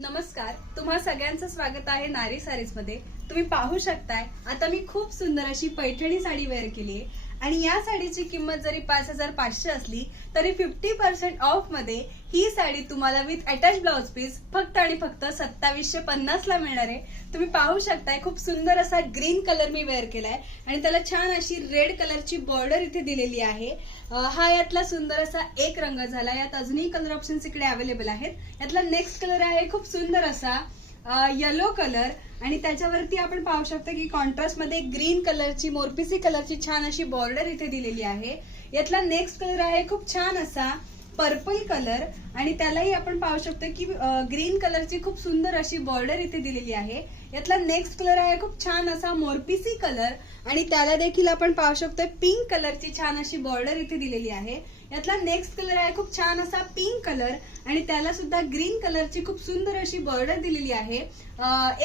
नमस्कार, तुम्हा सगळ्यांचं स्वागत आहे नारी सारीज मध्ये। तुम्ही पाहू शकताय आता मी खूप सुंदर अशी पैठणी साडी वेअर केली आहे आणि या साडीची किंमत जरी 5500 असली तरी 50% ऑफ मध्ये ही साडी तुम्हाला विथ अटॅच ब्लाउज पीस फक्त आणि फक्त 2750 ला मिळणार आहे। तुम्ही पाहू शकताय खूप सुंदर असा ग्रीन कलर मी वेअर केलाय आणि त्याला छान अशी रेड कलरची बॉर्डर इथे दिलेली आहे। हा यातला सुंदर असा एक रंग झाला। यात अजूनही कलर ऑप्शन्स इकडे अवेलेबल आहेत। यातला नेक्स्ट कलर आहे खूप सुंदर असा येलो कलर आणि त्याच्यावरती आपण पाहू शकता की कॉन्ट्रास्ट मध्ये ग्रीन कलरची मोरपिसी कलरची छान अशी बॉर्डर इथे दिलेली आहे। यातला नेक्स्ट कलर आहे खूप छान असा पर्पल कलर आणि त्यालाही आपण पाहू शकतो की ग्रीन कलरची खूप सुंदर अशी बॉर्डर इथे दिलेली आहे। यातला नेक्स्ट कलर आहे खूप छान असा मोरपिसी कलर आणि त्याला देखील आपण पाहू शकतो पिंक कलरची छान अशी बॉर्डर इथे दिलेली आहे। यातला नेक्स्ट कलर आहे खूप छान असा पिंक कलर आणि त्याला सुद्धा ग्रीन कलरची खूप सुंदर अशी बॉर्डर दिलेली आहे।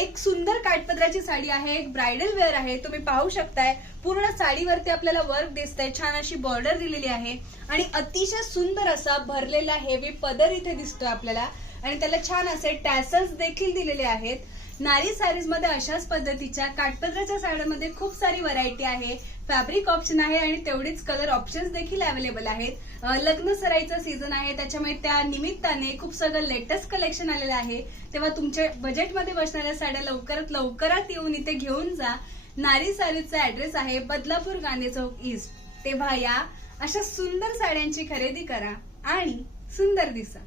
एक सुंदर काठपदराची साडी आहे, एक ब्राइडल वेअर आहे। तुम्ही पाहू शकताय पूर्ण साडीवरती आपल्याला वर्क दिसतंय, छान अशी बॉर्डर दिलेली आहे आणि अतिशय सुंदर असा भरलेला हेवी पदर इथे दिसतोय आपल्याला आणि त्याला छान असे टॅसल्स देखील दिलेले आहेत। नारी सारीज मध्ये अशाच पद्धतीच्या काठपदराच्या साड्यांमध्ये खूप सारी व्हरायटी आहे, फॅब्रिक ऑप्शन आहे आणि तेवढीच कलर ऑप्शन्स देखील अवेलेबल आहेत। लग्न सराईचा सीझन आहे त्याच्यामुळे त्या निमित्ताने खूप सगळं लेटेस्ट कलेक्शन आलेलं आहे, तेव्हा तुमच्या बजेटमध्ये बसणाऱ्या साड्या लवकरात येऊन इथे घेऊन जा। नारी सारीजचा ऍड्रेस आहे बदलापूर गांधी चौक ईस्ट। तेव्हा या अशा सुंदर साड्यांची खरेदी करा आणि सुंदर दिसा।